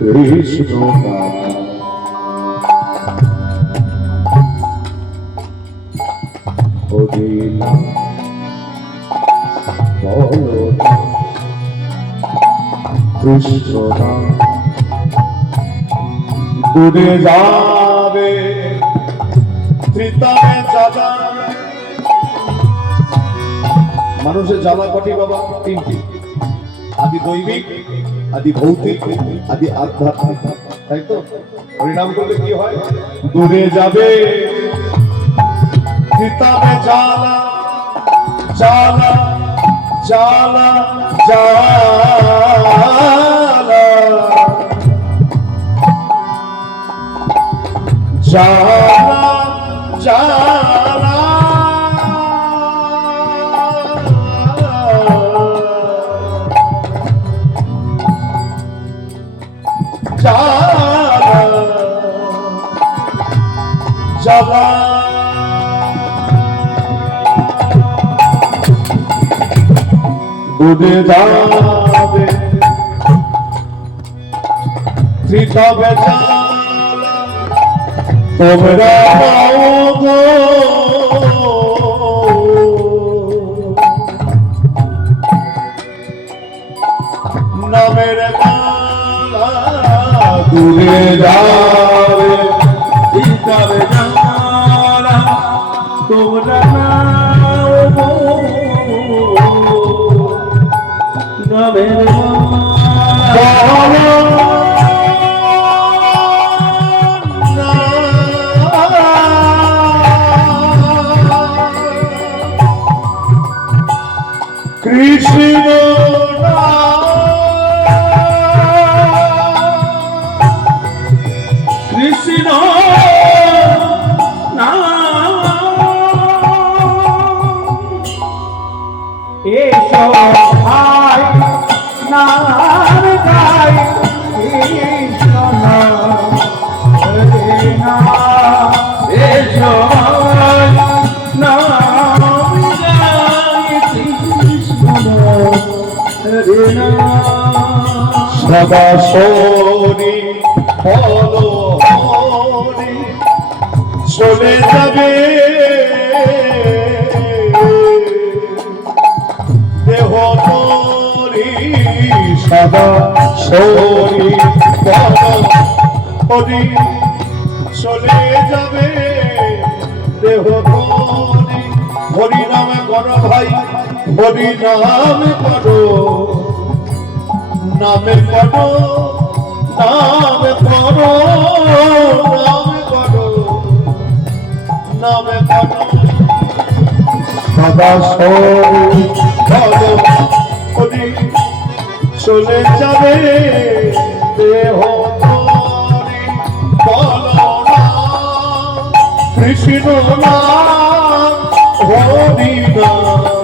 কৃষ্ণ হরিনা বলো না কৃষ্ণ দূরে যাবে ত্রিতাবে জ্বালা। মানুষের জ্বালা কটি বাবা? তিনটি, আদি দৈবিক, আদি ভৌতিক, আদি আধ্যাত্মিক, তাই তো? পরিণাম করলে কি হয়? দূরে যাবে ত্রিতাবে জ্বালা জ্বালা জ্বালা জ্বালা জ্বালা জ্বালা জ্বালা দূরে যাবে ত্রিতাবে জ্বালা তোমরা গো নামের মালা। দূরে যাবে ত্রিতাবে জ্বালা তোমরা গো নামের মালা। কৃষ্ণ কৃষ্ণ এসো ভাই নাম গাই কৃষ্ণ নাম হরে নাম। এসো নাম গাই কৃষ্ণ নাম হরে নাম। সদা শরী হলো হরি চলে যাবে দেহ তরি। সদা শরী হলো হরি চলে যাবে দেহ তরি। হরি নামে করো ভাই, হরি নামে করো, নামে করো, নামে করো, নামে করো, নামে করো। সদা শরী হলো হরি চলে যাবে দেহ তরি। বলো না কৃষ্ণ নাম হরি নাম।